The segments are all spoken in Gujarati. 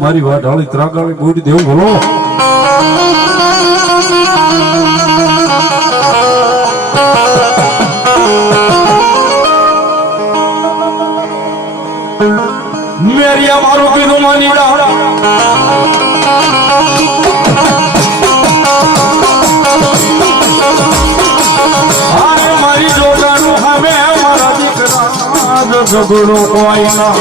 મારી વાત ઢાળી ત્રાગાળી બોડી દેવું બોલો મેરિયા મારું કીધું માની મારી જોડાનું હવે મારા દીકરા ઝઘડો કોઈ ના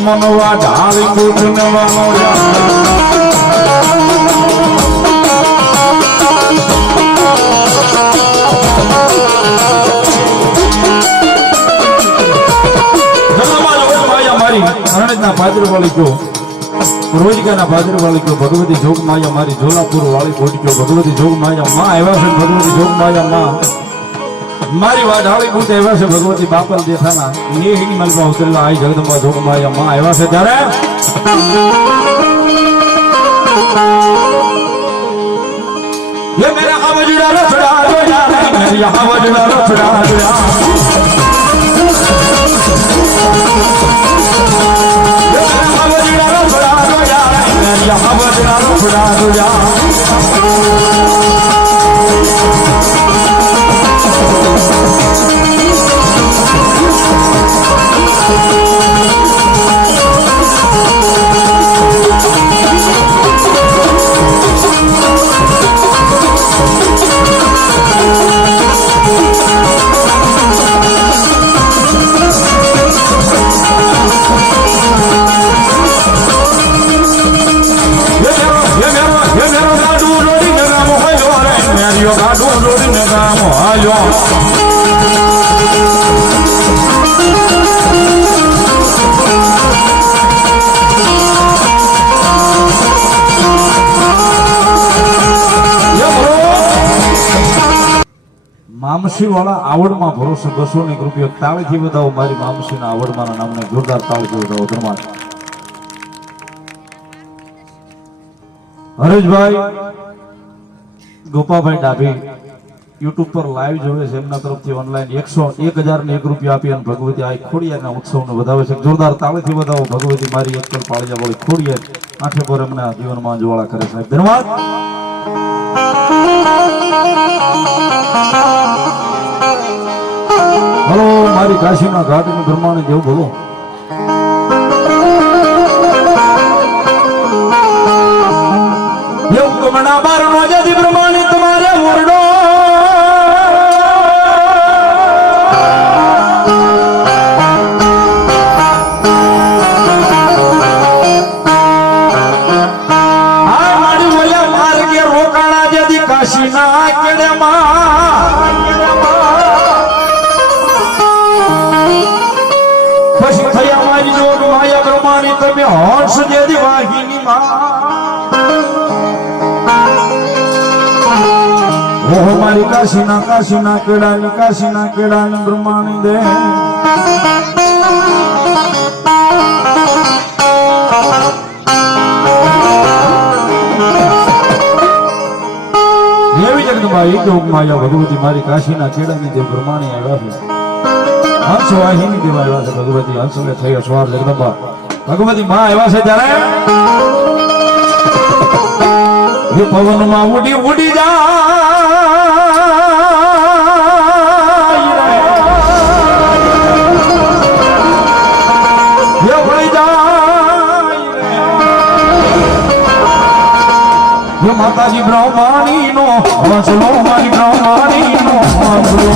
મનવા ઢાળી કૂટને વાનો ભાદરવાળી કયો રોજગાના ભાદરવાળી કયો ભગવતી જોગ માયા મારી જોલાપુર વાળી કોટી કયો ભગવતી જોગ માયા માં આવ્યા છે ભગવતી જોગ માયા માં મારી વાત હાળી બુટ આવ્યા છે ભગવતી બાપલ દેખાના નેહની મલમાં ઉતરેલા આઈ જગદંબા જોગ માયા માં આવ્યા છે ત્યારે ये मेरा आवजड़ा रचड़ा जोया मेरी आवजड़ा रचड़ा जोया ये मेरा आवजड़ा रचड़ा जोया मेरी आवजड़ा रचड़ा जोया મામસી વાળા આવડમાં ભરોસો 200 રૂપિયા તાળીથી વધાવો મારી મામસીના આવડમાના નામને જોરદાર તાળીથી વધાવો ધર્માટ હરેશભાઈ ગોપાભાઈ ડાભી યુટ્યુબ પર લાઈવ જોવે છે એમના તરફથી ઓનલાઈન 101,001 રૂપિયા આપી અને ભગવતી આ ખોડિયારના ઉત્સવને વધાવે છે જોરદાર તાળીથી વધાવો ભગવતી મારી એકલ પાળિયા વાળી ખોડિયાર આઠે પર એમના જીવનમાં જ્વાળા કરે સાહેબ ધન્યવાદ હલો મારી કાશીના ઘાટનું બ્રહ્માને જેવું બોલો એવું કમણા બારનો જતી બ્રહ્માને તમારે ઓરડો આ મારી ઓલા માર્ગે રોકાણા જતી કાશીના કેડેમાં પછી થયા મારી જોગ માયા બ્રહ્માની તમે હર્ષ જેદી વાહિની માં ઓહો મારી કાશીના કેડાની બ્રહ્માની દે એવી જગદંબાઈ જોગ માયા ભગવતી મારી કાશીના કેડાની દે બ્રહ્માની આવ્યા છે હંસ વાહિની દેવા આવ્યા છે ભગવતી હંસલે થયો સ્વાર જગદંબા ભગવતી માં આવ્યા છે ત્યારે એ પવનમાં ઉડી માતાજી બ્રહ્માણી નો વાંચલો મારી બ્રહ્માણી નો વાંચલો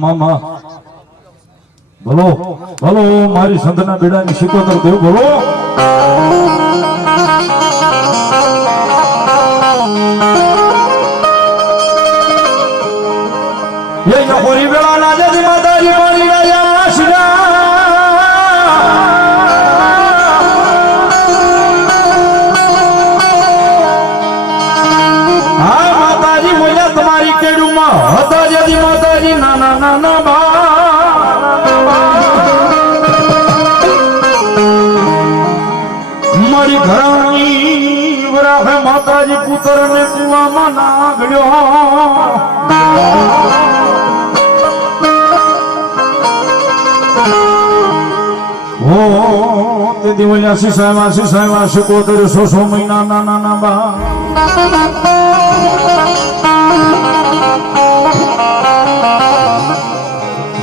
મામા બોલો બોલો મારી સંતના બેડાની શિકોતર દેવ બોલો ये यहोरी बेड़ा ना जदी माताजी मारी राजा शिरा हां माताजी बोल्या तुम्हारी केडूमा હતા जदी माताजी नाना नाना बा મારી ઘરાણી વરાહે માતાજી પુત્રને કુવામાં નાગડ્યો હો તે દિવલ્યા સિસાયમાં શિકોતર 100 મહિના નાના ના બા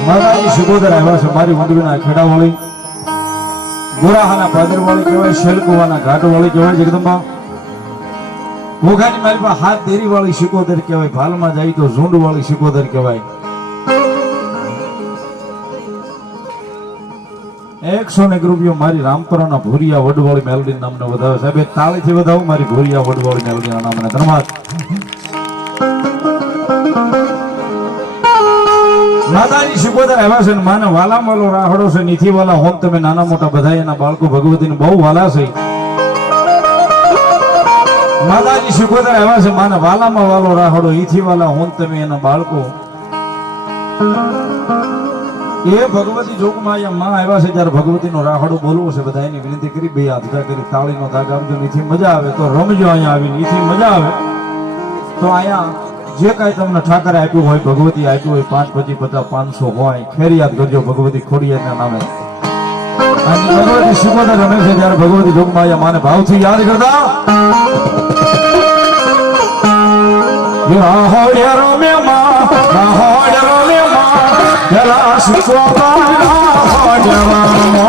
માતાજી શિકોતર આવ્યા છે મારી મંદિરના ખેડા વાળી ગોરાહાના પાદર વાળી કહેવાય શેલકુવાના ઘાટ વાળી કહેવાય જગદંબા મોઘાની મારી પાસે હાથ દેરી વાળી શિકોતર કહેવાય ભાલમાં જાય તો ઝુંડ વાળી શિકોતર કહેવાય 101 રૂપિયો મારી રામપરાના ભૂરિયા વડવાળી મેલડી નામને વધાવે સાહેબ તાળીથી વધાવો મારી ભૂરિયા વડવાળી મેલડીના નામને ધન્યવાદ માતાજી શિકોતર આવ્યા છે માને વાલા વાલો રાહડો છે નીથી વાલા હોમ તમે નાના મોટા બધા એના બાળકો ભગવતીને બહુ વાલા છે માતાજી શિકોતર આવ્યા છે માને વાલામાં વાલો રાહડો ઈથી વાલા હોમ તમે એના બાળકો એ ભગવતી જોગમાં માં આવ્યા છે ત્યારે ભગવતીનો રાહડો બોલવો છે બધા એની વિનંતી કરી બે હાથ કરી તાળીનો દાગ આપજો નીથી મજા આવે તો રમજો અહીંયા આવી નીથી મજા આવે તો અહીંયા જે કાંઈ તમને ઠાકરે આપ્યું હોય ભગવતી આપ્યું હોય 5 25 50 500 હોય ખેરિયાત કરજો ભગવતી ખોડિયારના નામે અને ભગવતી શિકોતર રમે છે ત્યારે ભગવતી જોગમાયા માને ભાવથી યાદ કરતા રાહોડ્યા રમે માં રાહોડ્યા રમે માં જરા શિકોતર રાહોડ્યા રમે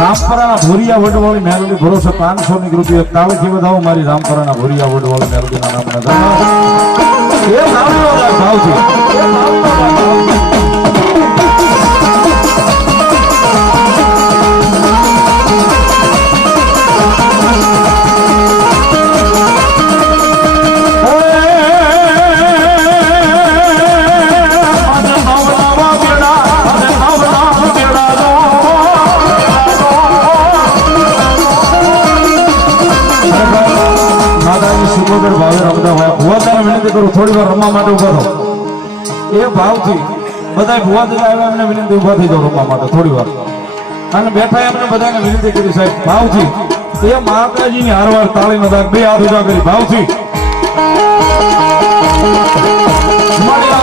રામપરાના ભૂરિયા વડવાળી મેલડી ભરોસે 500 રૂપિયા તાળીથી વધાવો મારી રામપરાના ભૂરિયા વડવાળી મેલડીના નામના ધન્યવાદ એ નામનો ભાવથી થોડી વાર રમવા માટે ઉભા થો એ ભાવથી બધા ભુવા દાદા આવ્યા એમને વિનંતી ઉભા થઈ જાવ રમવા માટે થોડી વાર અને બેઠા એમને બધાને વિનંતી કરી સાહેબ ભાવથી એ માતાજીની હારવાર તાળીનો દાગ બે હાથ ઉભા કરી ભાવથી મારી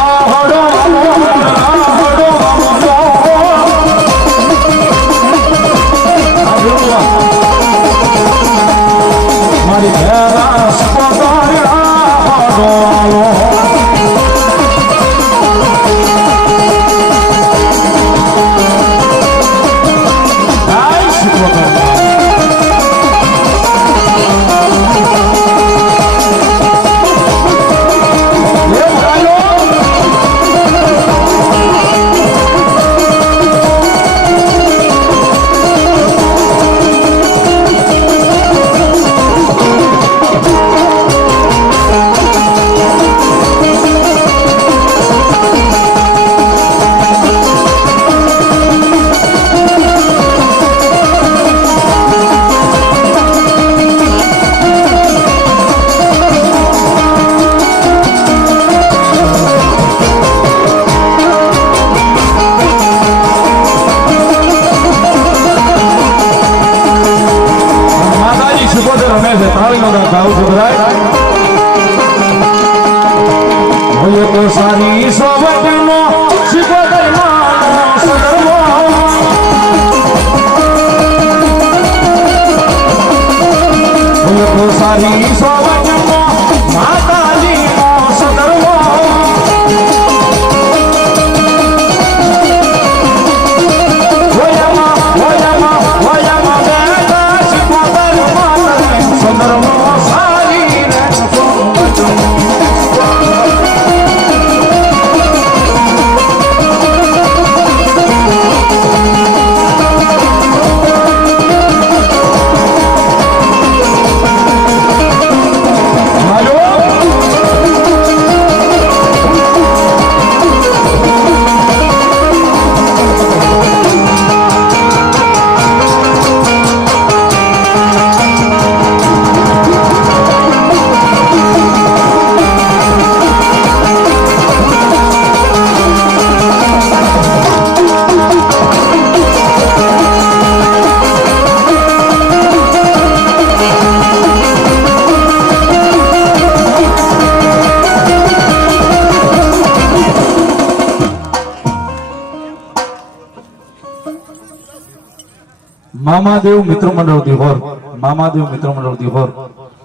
મામાદેવ મિત્ર મંડળ દિહોર, મામાદેવ મિત્ર મંડળ દિહોર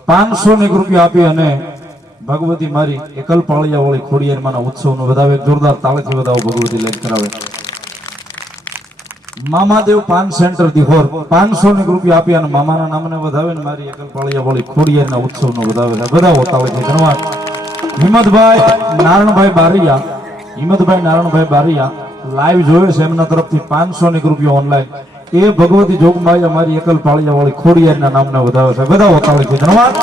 500 રૂપિયા આપી અને ભગવતી મારી એકલ પાળિયા વાળી ખોડિયારમાંના ઉત્સવનો વધાવે જોરદાર તાળીથી વધાવો ભગવતી લાઈટ કરાવે. મામાદેવ પાન સેન્ટર દિહોર 500 રૂપિયા આપી અને મામાના નામને વધાવે ને મારી એકલ પાળિયા વાળી ખોડિયારના ઉત્સવનો વધાવે વધાવો તાળીથી ધન્યવાદ. હિંમતભાઈ નારણભાઈ બારિયા, હિંમતભાઈ નારણભાઈ બારિયા લાઈવ જોયો છે, એમના તરફથી 500 રૂપિયા ઓનલાઈન એ ભગવતી જોગમાઈ અમારી એકલ પાળિયા વાળી ખોડિયારના નામને વધાવે છે, વધાવો તાળીથી ધન્યવાદ.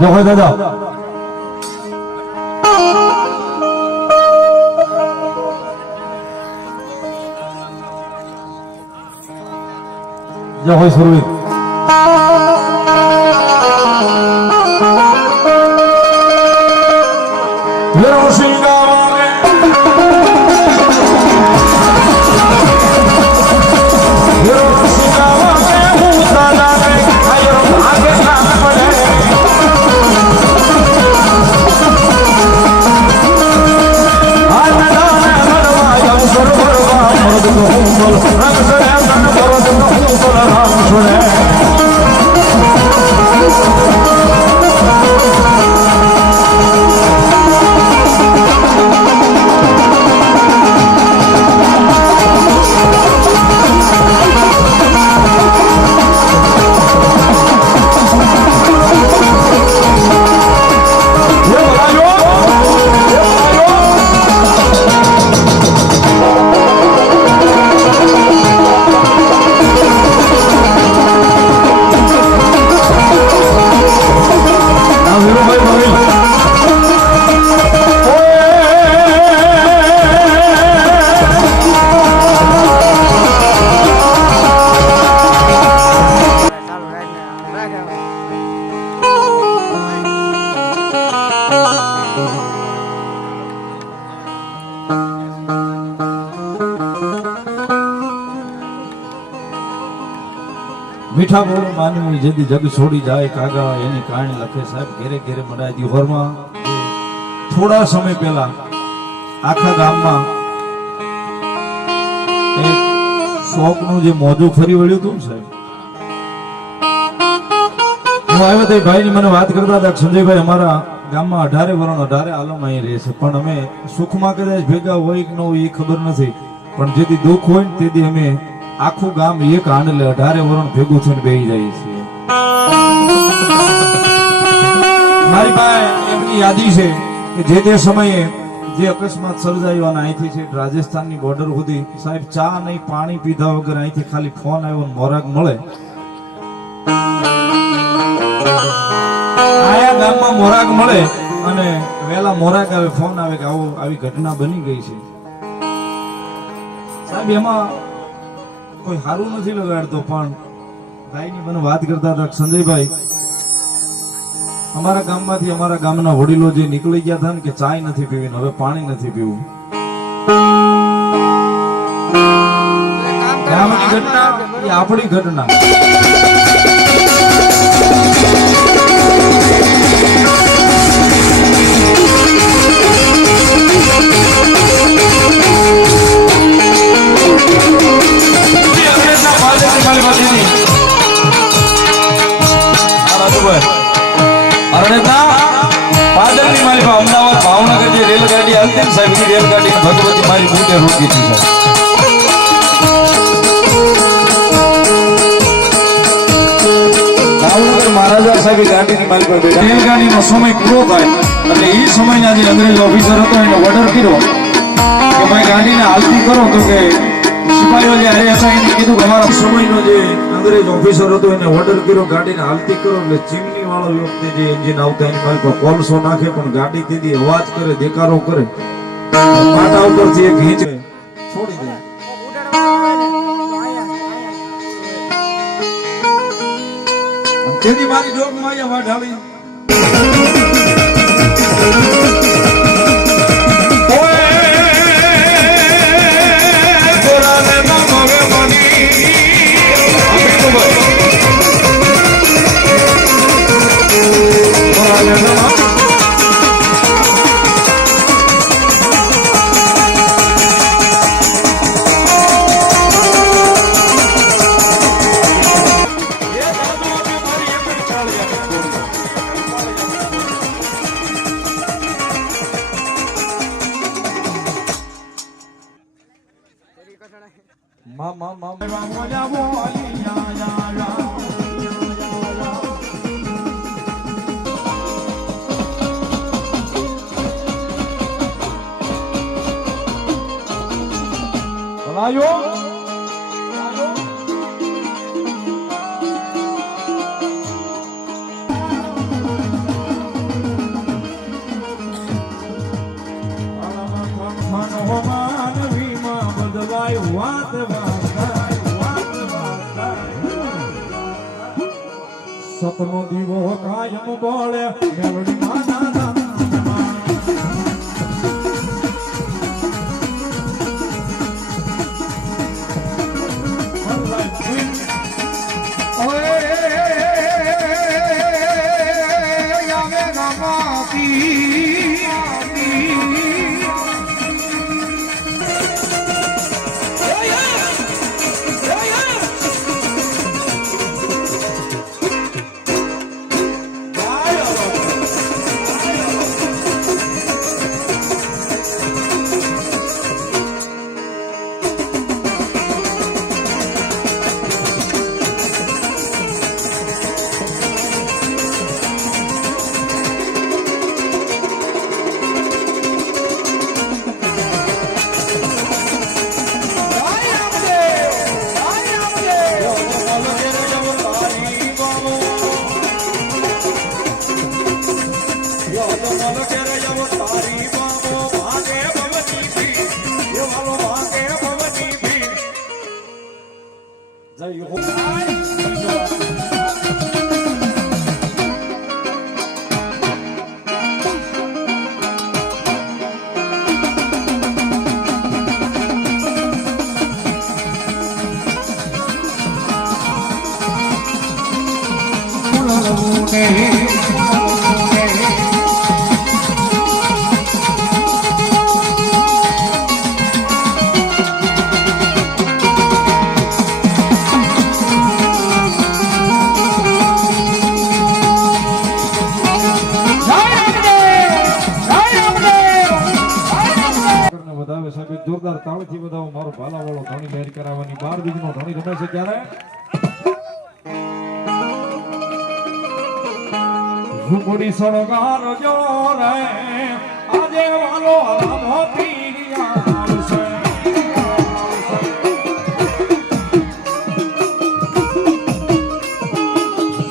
જય હો દાદા. જય હોય સુરવીર. મીઠા બોલો માનવી જેદી જગ છોડી જાય કાગા એની કહાણી લખે સાહેબ ઘેરે ઘેરે મડાય દિહોરમાં. થોડા સમય પહેલા આખા ગામમાં એક શોકનું જે મોજું ફરી વળ્યું હતું સાહેબ, હું આવ્યો તો ભાઈની મને વાત કરતા હતા સંજયભાઈ અમારા ગામમાં 18 વર્ષ 18 આલમ અહીં રહે છે, પણ અમે સુખમાં કદાચ ભેગા હોય કે ન હોય એ ખબર નથી, પણ જેથી દુઃખ હોય ને તેથી અમે આખું ગામ એક આંડલે 18 વરણ ભેગું થઈને બેહી જાય છે. મારી પાસે એમની યાદી છે કે જે તે સમયે જે અકસ્માત સર્જાયો અને અહીંથી છે રાજસ્થાનની બોર્ડર સુધી સાહેબ ચા નહીં પાણી પીધા વગર અહીંથી ખાલી ફોન આવ્યો ને મોરાગ મળે. આયા ગામમાં મોરાગ મળે અને વેલા મોરાગ આવે ફોન આવે કે આવો આવી ઘટના બની ગઈ છે સાહેબ. એમાં કોઈ સારું નથી લગાડતો, પણ ભાઈની મને વાત કરતા હતા સંજયભાઈ અમારા ગામમાંથી અમારા ગામના વડીલો જે નીકળી ગયા હતા ને કે ચાય નથી પીવી, હવે પાણી નથી પીવું. ગામની ઘટના એ આપણી ઘટના. અમદાવાદ ભાવનગર જે રેલગાડી આવતી ને સાહેબ, એ રેલગાડી ભગવતી મારી બુટે રોકી હતી સાહેબ. ભાવનગર મહારાજા સાહેબ ગાડીની મારી પર બેઠા. રેલગાડીનો સમય પૂરો થાય એટલે એ સમયના જે અંગ્રેજ ઓફિસર હતો એને ઓર્ડર કર્યો કે ભાઈ ગાડીને હાલતી કરો, તો કે સિપાહીઓ જે હારે હતા એને કીધું કે અમારા સમયનો જે અંગ્રેજ ઓફિસર હતો એને ઓર્ડર કર્યો ગાડીને હાલતી કરો. એટલે ચીમની વાળો વ્યક્તિ જે એન્જિન આવતા એની મારી પર કોલસો નાખે, પણ ગાડી તેથી અવાજ કરે, દેકારો કરે, પાટા ઉપરથી એક હિંચ છોડી દે. તેથી મારી જોગમાં વાઢાળી Hallelujah. સતનો દીવો કાયમ બોલે મેલડી માના જોરદાર તાળીથી બધાઓ મારો ભાલા વાળો ધણી લહેર કરાવવાની 12 બીજનો ધણી રમે છે ત્યારે ઝુંપડી સળગાર જો રે આજે વાલો મોતી આવશે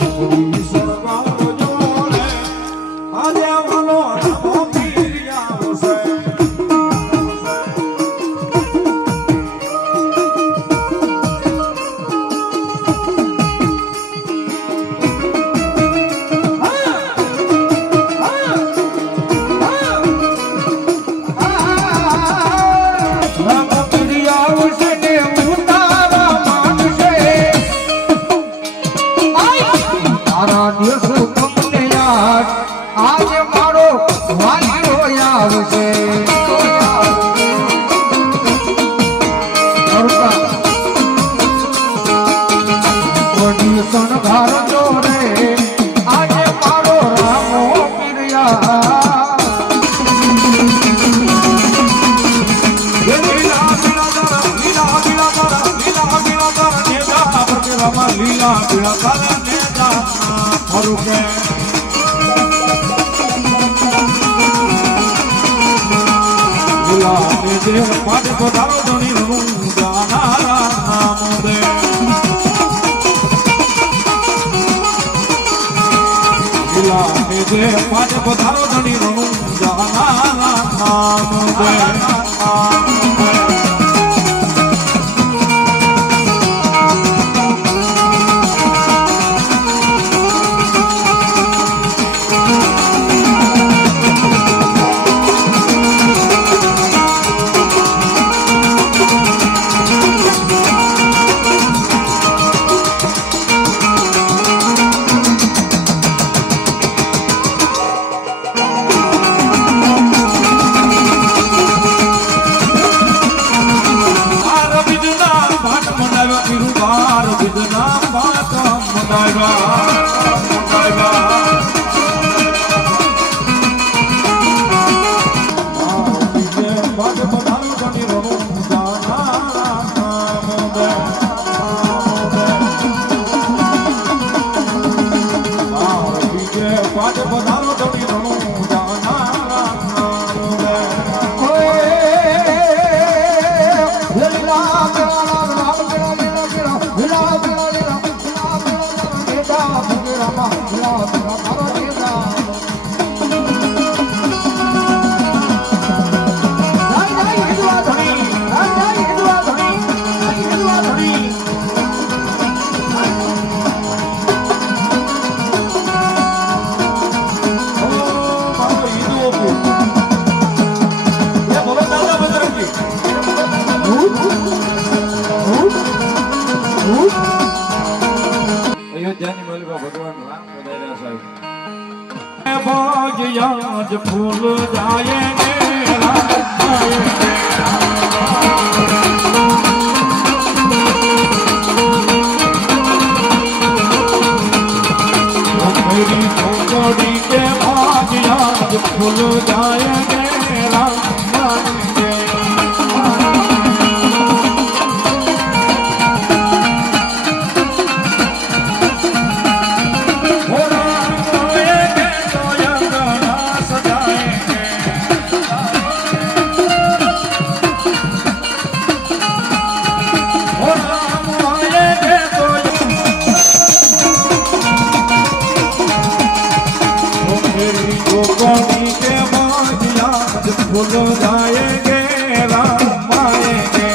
ઝુંપડી સળગાર જો રે આજે વાલો મોતી આવશે લીલા પીળા કાલા ને જાના ફરુકે લીલા ને દેવ પાટે પધારો ધણી નું જાનારા નામ દે લીલા ને દેવ પાટે પધારો ધણી નું જાનારા નામ દે અયોધ્યાની માલિકા ભગવાન રામ વધાર્યા સાહેબ ભાગ્યા જ ફૂલ જાય ને રામ मेरी चौकड़ी के भाग्या ज फूल જાય ને રામ फूल जाएंगे राम आएंगे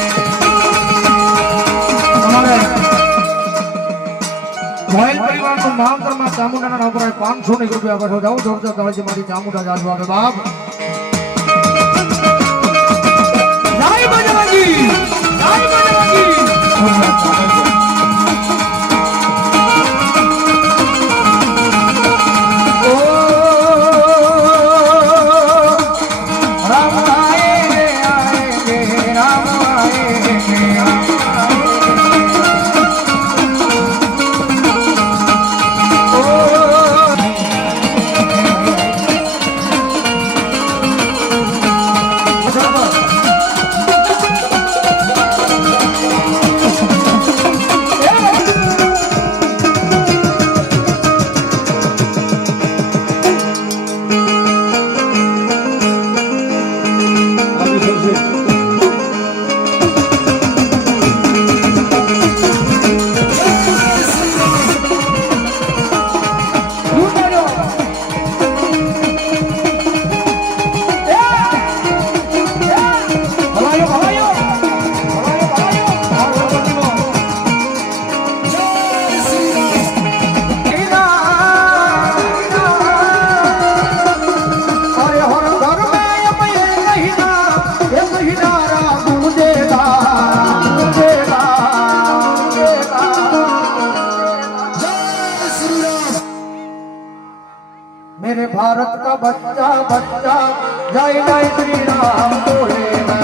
हमारे गोयल परिवार को नाम पर मैं चामुंडा ना नौकर 500 ની રૂપિયા પાછો જાઉં જોરદાર તાળી મારી ચામુંડા જાજુ આવે બાપ જય બજરંગી मेरे भारत का बच्चा बच्चा जय जय श्री राम बोलेगा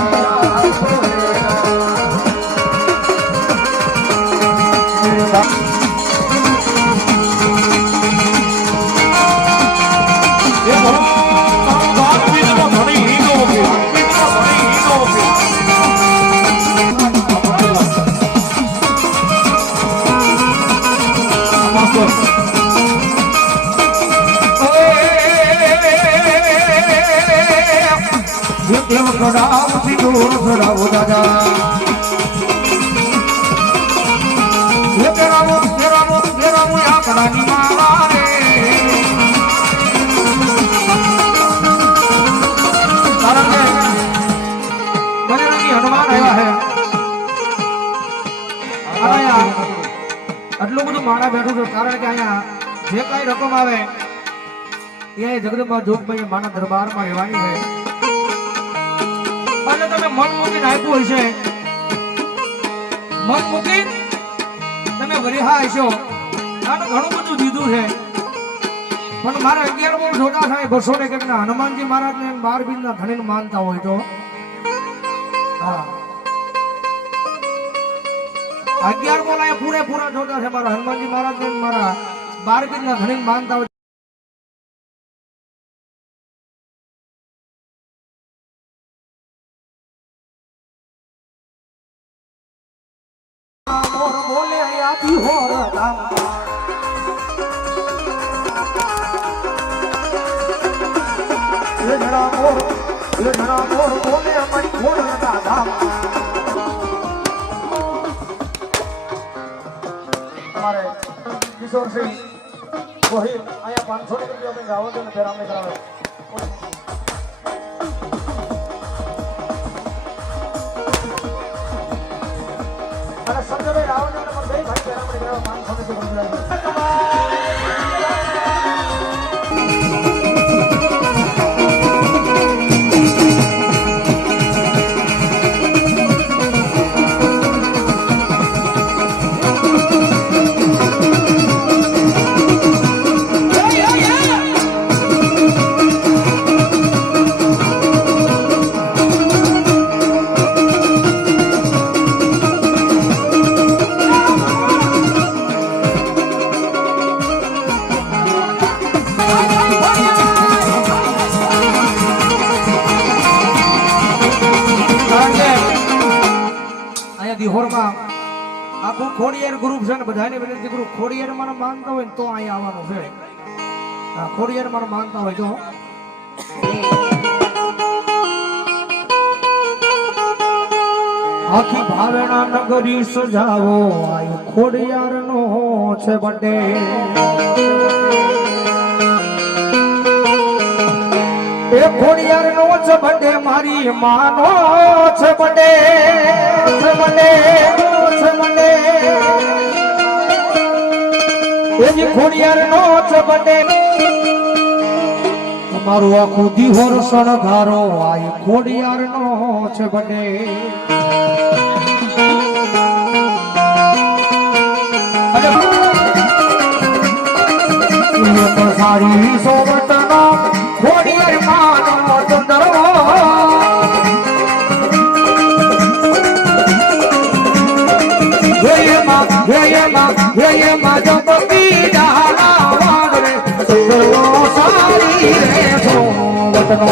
આટલું બધું માણા બેઠું છે કારણ કે અહીંયા જે કઈ રકમ આવે એ જગદંબા જોગભાઈ માના દરબારમાં રહેવાની છે અને તમે મન મૂકીને આપ્યું હશે મન મૂકી તમે વરિહા હશો અને ઘણું બધું દીધું છે પણ મારા 11 બોલ છોટા થાય 200 ને કંઈક ના હનુમાનજી મહારાજ ને 12 બીજ ના ધણીને માનતા હોય તો હા 11 બોલ આયા પૂરેપૂરા છોટા છે મારા હનુમાનજી મહારાજ ને મારા 12 બીજ ના ધણીને માનતા હોય मोर बोले आती हो राम ये जड़ा मोर बोले हमारी घोड़ लगा धाम हमारे किशोर सिंह वही आया 500 रुपया में गावत ने फिर हमने करावे अरे सब जगह रावण ने नंबर दे भाई तेरा में करावे 500 रुपया એમાં આખું ખોડિયાર ગ્રુપ છે ને બધાને વિનંતી કરું ખોડિયાર મને માનતા હોય ને તો અહીંયા આવવાનું છે ખોડિયાર મને માનતા હોય તો આખી ભાવેણા નગરી સજાવો આયો ખોડિયાર નો છે બડે એ ખોડિયાર નો છે બડે મારી માનો છે બડે છે બડે છે બડે એ જે ખોડિયાર નો છે બડે તમારું આખું દિહોર સણગારો આય ખોડિયાર નો છે બડે સારી સોવટનો ખોડિયાર માનો ચંદ્રો માં જપતી ડાલા વાગરે ચંદ્રો સારી રે સોવટનો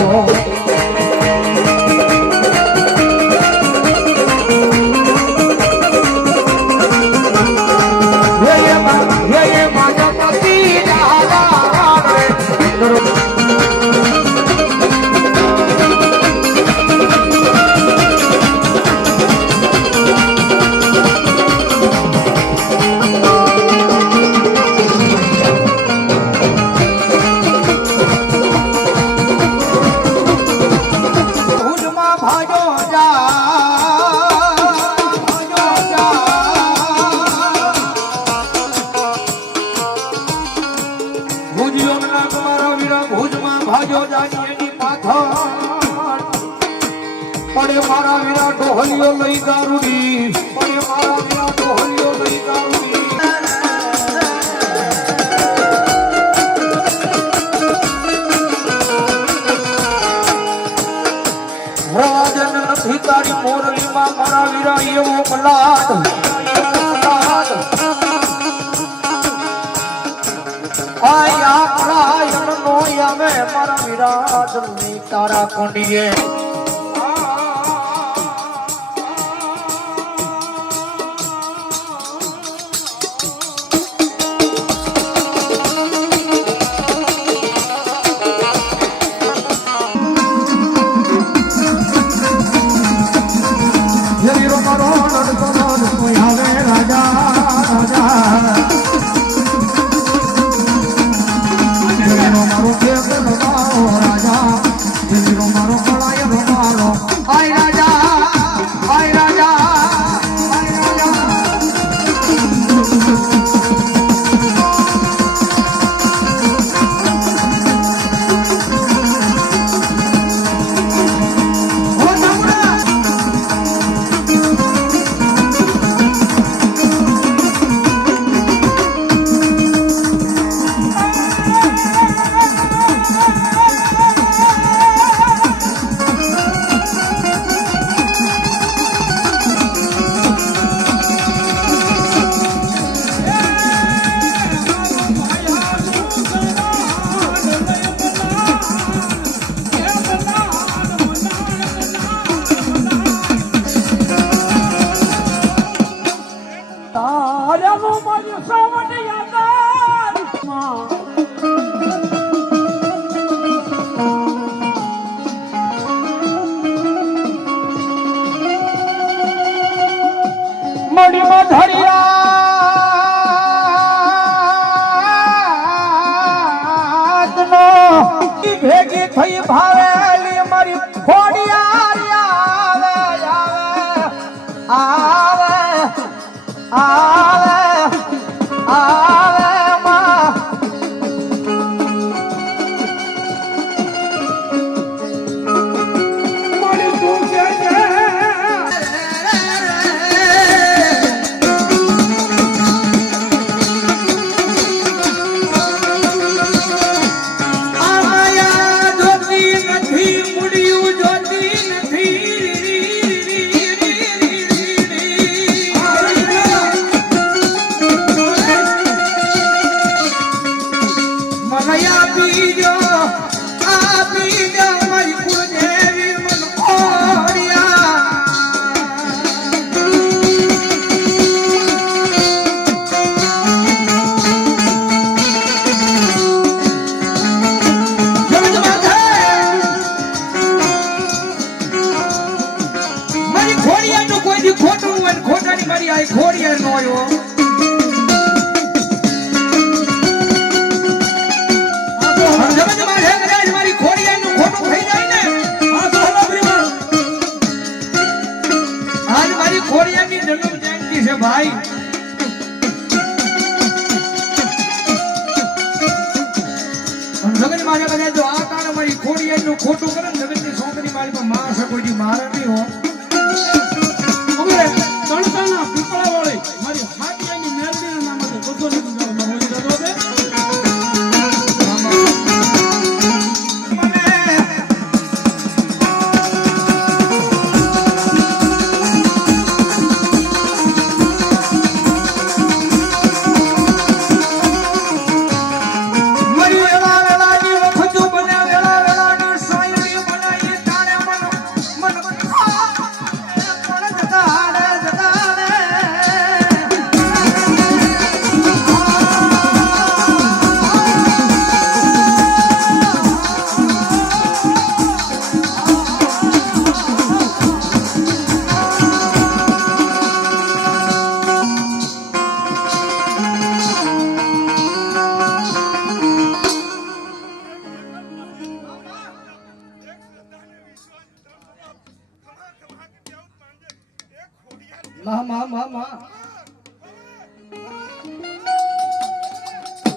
પડે મારા વિના ડોહલીઓ લઈ ગારુડી પડે મારા વિના ડોહલીઓ લઈ ગારુડી રાજન નથી તારી મોરલીમાં મારા વીરા એવો મલાટ આયા પરાયણ નો આવે મારા વિરાજ ની તારા કોંડીએ ભેગી થઈ ભાવેલી મારી ખોડિયાર આવે માં મારી તું છે નથી કાંઈ ખોડિયાર નો આવ્યો મારી ખોડિયારનું ખોટું થઈ જાય ને આજ મારી ખોડિયારની જન્મ જયંતિ છે ભાઈ જગત મારે કદાચ જો આ કારણે મારી ખોડિયારનું ખોટું કરે ને જગતની સોંદરી મારી પર માં છે કોઈ મારે નહીં હો તણસાના પીપળા વાળી મારી હાથીની મેલડીના નામ છે બધો નીકળી જાવ હોઈ જતો છે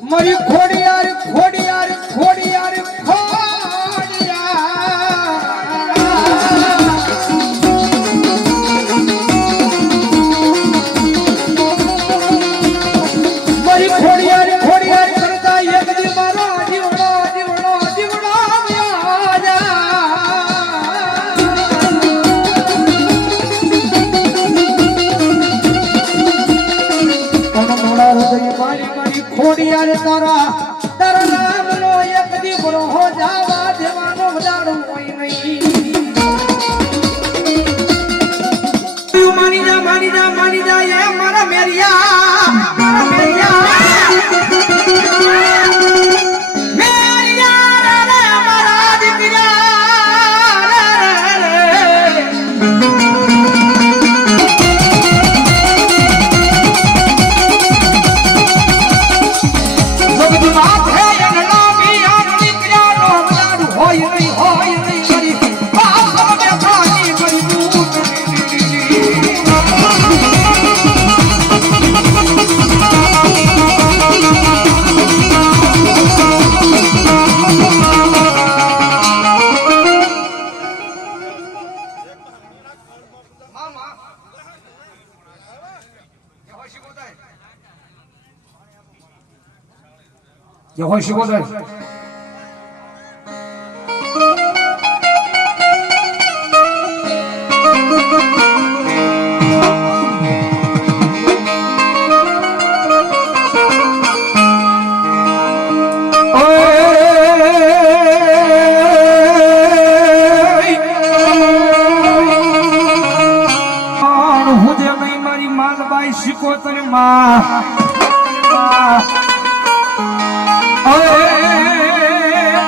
મારી ખોડિયાર ખોડિયાર ખોડિયાર મારી ખોડિયાર ખોડિયાર કરતા એક દી મારો જીવડો જીવડો જીવડો મારી ખોડિયાર તારા તારા નામનો એક દી બરો જાવા દેવાનો વડાડું કોઈ નહીં માની જા એ મારા મેરિયા મારા દીકરા Я хочу воды. શિકોતર માં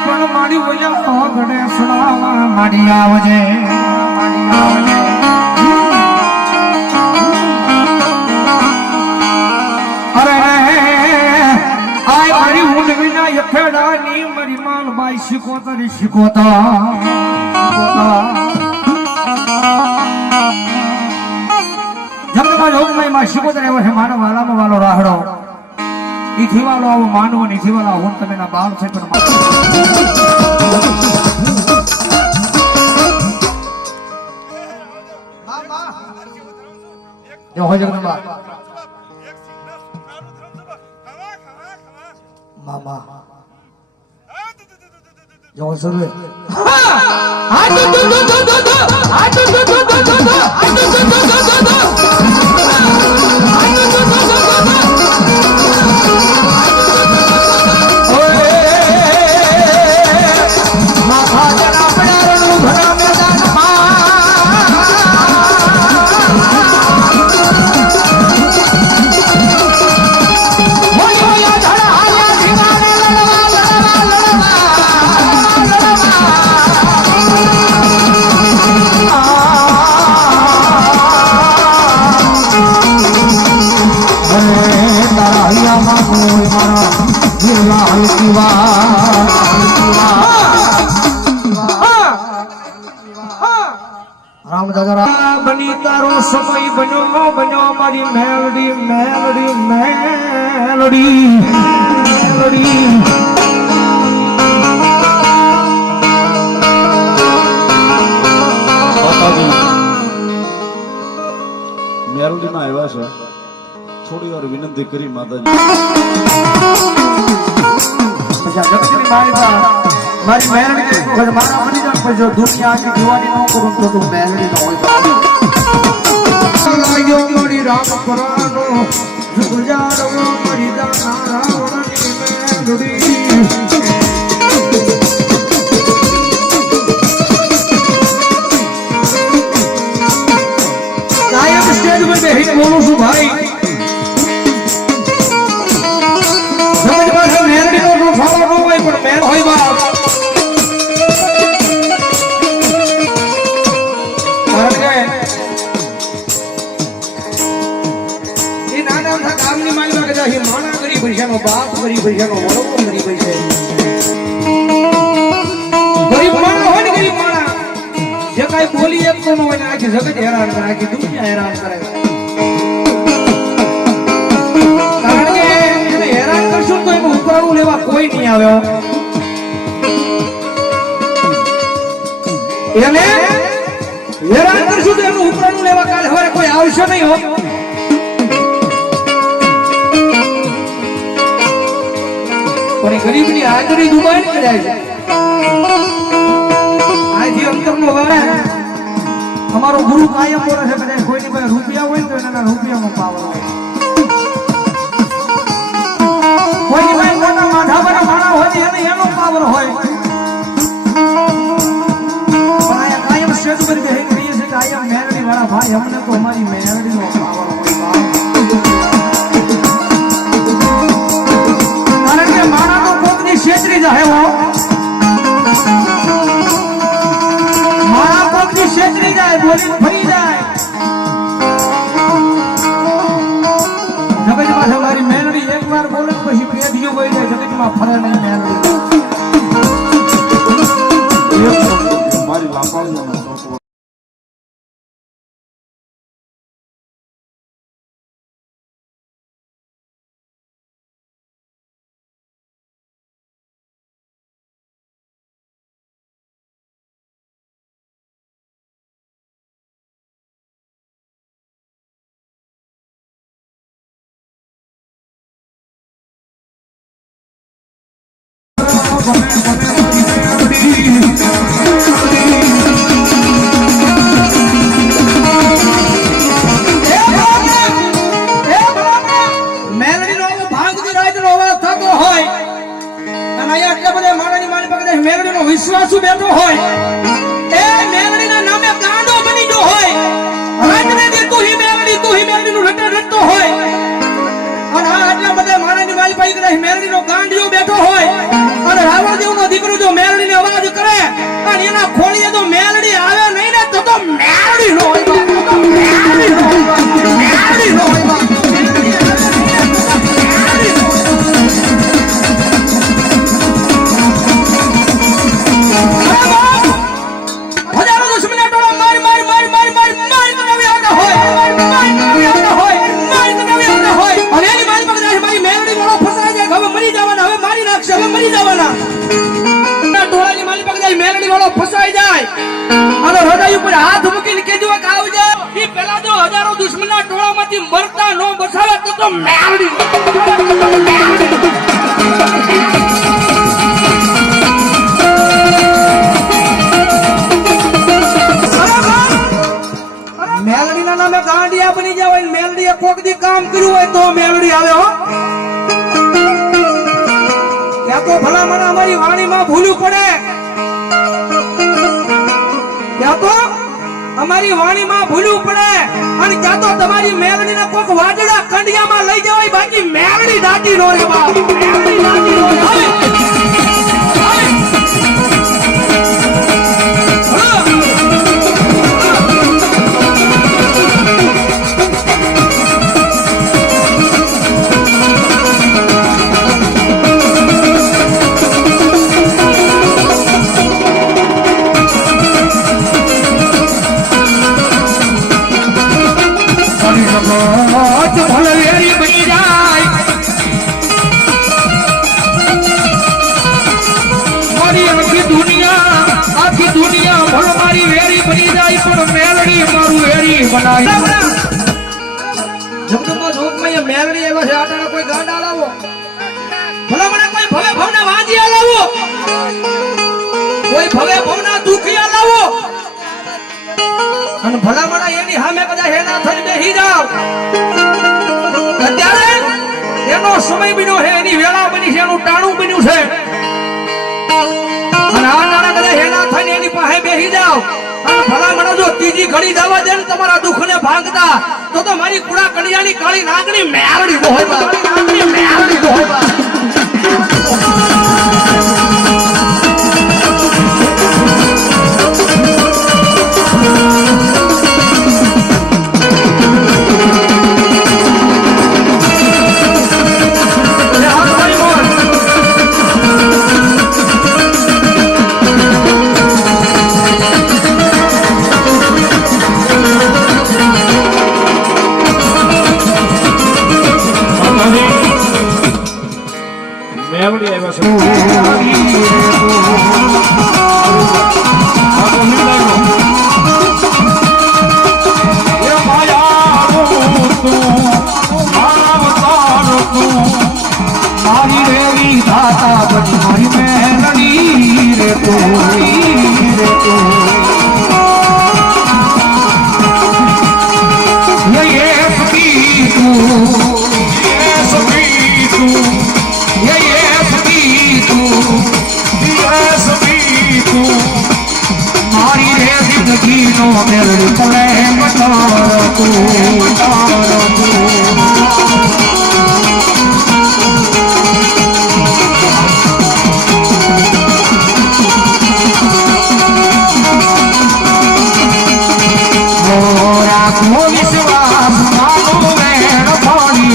પણ મારી વજા ઘડે સુણાવા મારી આવજે અરે આય મારી ઊંડ વિના યથેડાની મારી માલબાઈ શિકોતર જગતમાં લોકમયમાં શિકોતર એવો છે માનવ વાલામાં વાલો રાહડો ઈથી વાલો આવો માનવો ને ઈથી વાલો હું તમે ના બાળ છે પણ જો હોય જગતમાં મામા જો સર્વે જીવા હલકી વાત રામ દાદા બની તારો સમય બન્યો બન્યો મારી મેલડી મેલડી મેલડી મેલડી મેરુડીમાં આવ્યા છે થોડી વાર વિનંતી કરી માતાજી જગતની મારી મેલડી મારા બની જાણ પછી જો દુનિયા આખી જીવાની ન કરું તો તું મેલડી ન હોય લાગ્યો મારી રામ પરાનો ગુજારવો મારી દાના રાવણની મેલડી કાયમ સ્ટેજ પર બેહીને બોલું છું ભાઈ સમજ પાસે મેલડીનો તો સારો ન હોય પણ મેલ હોય બાપ કારણ કે એ નાના મોટા ગામની માલમાં કદાચ એ માણા કરી પૈસાનો બાપ કરી પૈસાનો વડો કરી પૈસા ગરીબ માણા હોય ને ગરીબ માણા જે કાંઈ બોલી શકતો ન હોય ને આખી જગત હેરાન કરે આખી દુનિયા હેરાન કરે કારણ કે એને હેરાન કરશું તો એનું ઉપરાણું લેવા કોઈ નહીં આવ્યો એને હેરાન કરશું તો એનું ઉપરાણું લેવા કાલે હવે કોઈ આવશે નહીં હો પણ ગરીબની હાજરી દુબાઈ ને જાય છે આજથી અંતરનો વાળે અમારો ગુરુ કાયમ બોલે છે કદાચ કોઈની પાસે રૂપિયા હોય તો એના રૂપિયાનો પાવર હોય કોઈની પાસે મોટા માથાવાળા માણા હોય એને એનો પાવર હોય પણ આયા કાયમ સ્ટેજ પર બેહીને કહીએ છે કે આયા મેલડી વાળા ભાઈ અમને તો અમારી મેલડીનો પાવર હોય કારણ કે માણા તો કોકની છેતરી જાય હો છેતરી જાય બોલી ફરી જાય જગત પાસે મારી મેલડી એક વાર બોલે પછી પેઢીઓ બોલી જાય જગતમાં ફરે નહીં મેલડી મારી લાંબાળીનો વિશ્વાસુ બેઠો હોય એ મેલડીના નામે ગાંડો બની ગયો હોય રાજને દે તું હી મેલડી નું રટે રટતો હોય અને આટલા બધા માણાની માલી પાઈ કદાચ મેલડીનો ગાંડિયો બેઠો હોય અને રાવણદેવનો દીકરો જો મેલડીને અવાજ કરે અને એના ખોળીએ જો મેલડી આવે નહીં ને તો મેલડી નો હોય મેલડી નો હોય મેલડી નો હોય ફસાઈ જાય અને હૃદય ઉપર હાથ મૂકીને કીધું કે આવજો ઈ પેલા જો હજારો દુશ્મનના ટોળામાંથી મરતા નો બસાવે તો મેલડી મેલડીના નામે ગાંડિયા બની જાવ મેલડીએ કોક દી કામ કર્યું હોય તો મેલડી આવે હો ત્યાં તો ભલા મને અમારી વાણીમાં ભૂલું પડે ત્યાં તો અમારી વાણીમાં ભૂલું પડે અને ત્યાં તો તમારી મેલડીને કોક વાજડા કંડિયામાં લઈ જવાય બાકી મેલડી દાટી નો રે બાપ મેલડી દાટી નો રે તો ભલે વેરી બની જાય મારી આખી દુનિયા ભલે મારી વેરી બની જાય પણ મેલડી મારું વેરી બનાય જગદંબા જોગમાં મેલડી એવા છે આટાના કોઈ ગાંડા લાવો ભલે મને કોઈ ભવે ભવના વાંજિયા લાવો કોઈ ભવે ભવના દુખિયા લાવો અને ભલામણા એની સામે કદાચ હેના થઈને બેસી જાવ અત્યારે એનો સમય બન્યો છે એની વેળા બની છે એનું ટાણું બન્યું છે અને આ નાના કદાચ હેના થઈને એની પાસે બેસી જાવ અને ભલામણા જો ત્રીજી ઘડી જવા દે ને તમારા દુઃખને ભાંગતા તો મારી કુડા કડિયાની કાળી નાગણી મેરડી બોહબા મેરડી બોહબા મેલડી આવ્યા છે મારી રેવી ધાતા બની મારી મેલડી રે મારી રે જિંદગી નો મેલડી તને મટારો વિશ્વાસ માનો વેણ પાણી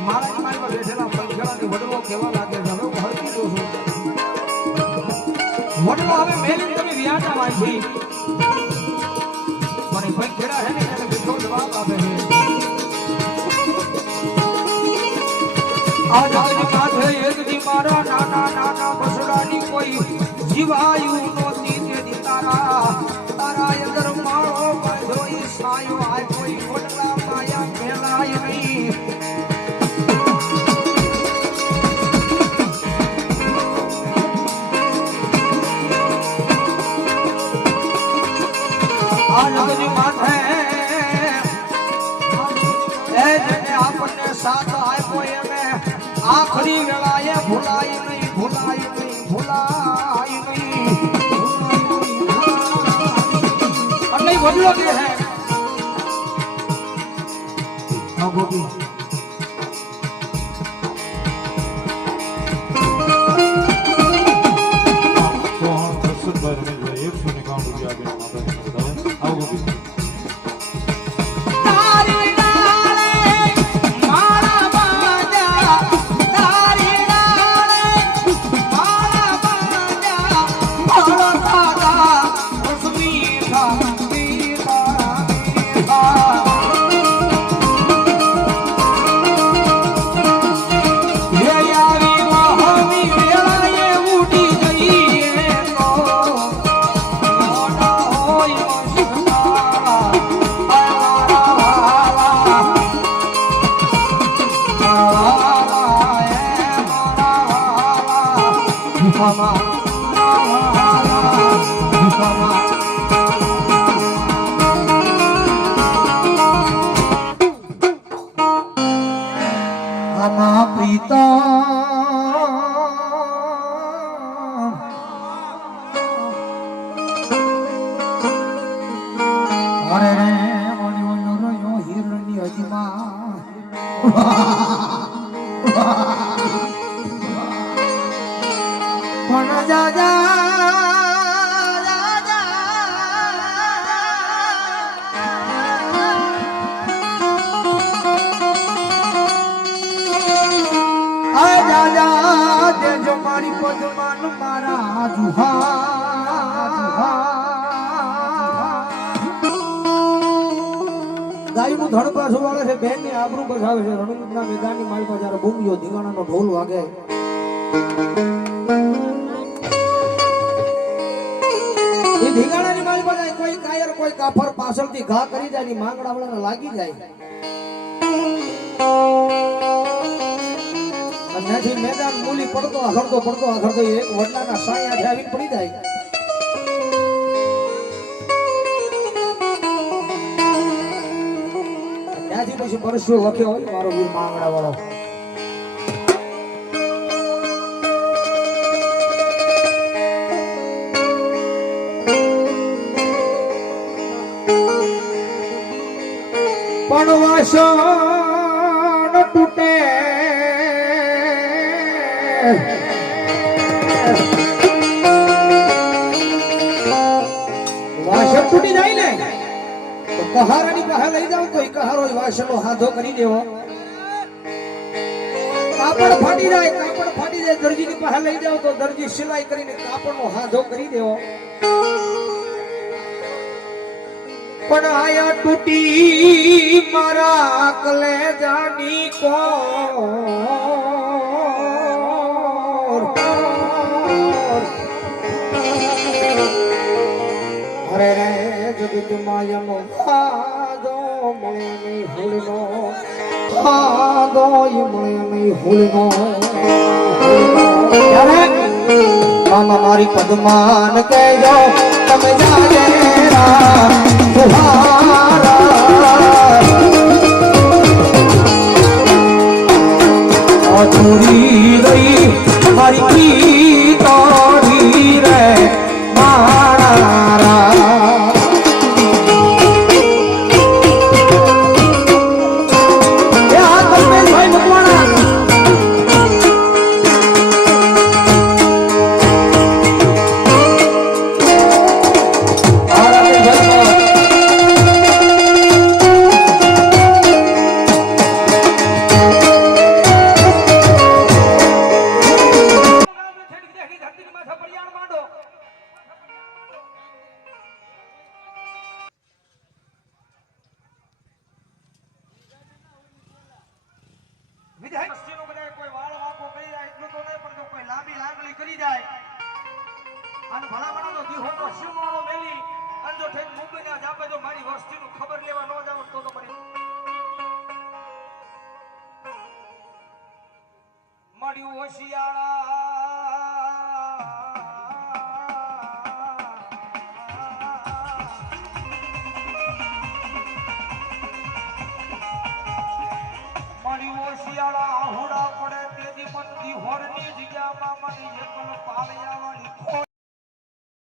મારા મારી પર બેઠેલા પંખેડાની વડલો કેવા લાગે છે હવે હું હરકી દઉં છું વડલો હવે મેલી તમે વ્યાજા માંથી પણ એ પંખેડા છે ને એને બીજો જવાબ આપે છે આ જગની માથે એકથી મારા નાના નાના બસડાની કોઈ જીવાયું નોતી તે તારા તારા અંદર માળો બાંધો ઈ સાયો આ કોઈ વડલા માયા મેલાય નહીં જગની માથે એ જેને આપણને સાથ આપ્યો એને આખરી વેળાએ ભૂલાય નહીં ભૂલાય નહીં ભૂલાય નહીં એટલે વડલો કે હે હા ગોપી ગાયનું ધણ પાછું વાળે છે બેન ની આબરૂ બસાવે છે રણુના મેદાનની માલમાં જ્યારે બૂંગીઓ ધીંગાણાનો ઢોલ વાગે એ ધીંગાણાની માલમાં જાય કોઈ કાયર કોઈ કાફર પાછળથી ઘા કરી જાય ની માંગડા વાળાને લાગી જાય ત્યાંથી મેદાન મૂલી પડતો આખડતો એક વડલાના સાયા આવીને પડી જાય ત્યાંથી પછી પરસ્યો લખ્યો હોય મારો વીર માંગડા વાળો પણ વાસણ તૂટે વાસણ તૂટી જાય ને તો કહારાની પાસે લઈ જાવ તો એ કહારો વાસણનો હાથો કરી દેવો કાપડ ફાટી જાય દરજીની પાસે લઈ જાવ તો દરજી સિલાઈ કરીને કાપડનો હાથો કરી દેવો પણ આયા તૂટી મારા કલેજાની કોર અરે રે જગત માયાનો ખાધો મળે નહીં ભૂલનો ખાધો મળે નહીં ભૂલનો મામા મારી પદ્માન કહેજો તમે જાજે ચોરી ગઈ મારી તોડી રે મારા અને ઘણા ઘણા તો દીહો તો શિવમાળો મેલી અને જો ઠેક મુંબઈ ના જાપે જો મારી વસ્તીનું ખબર લેવા ન જાવ તો મારી મળ્યું હોશિયાળા આહુડા પડે તેજી મન દી હોરની જગ્યામાં મારી એકલ પાળિયા વાળી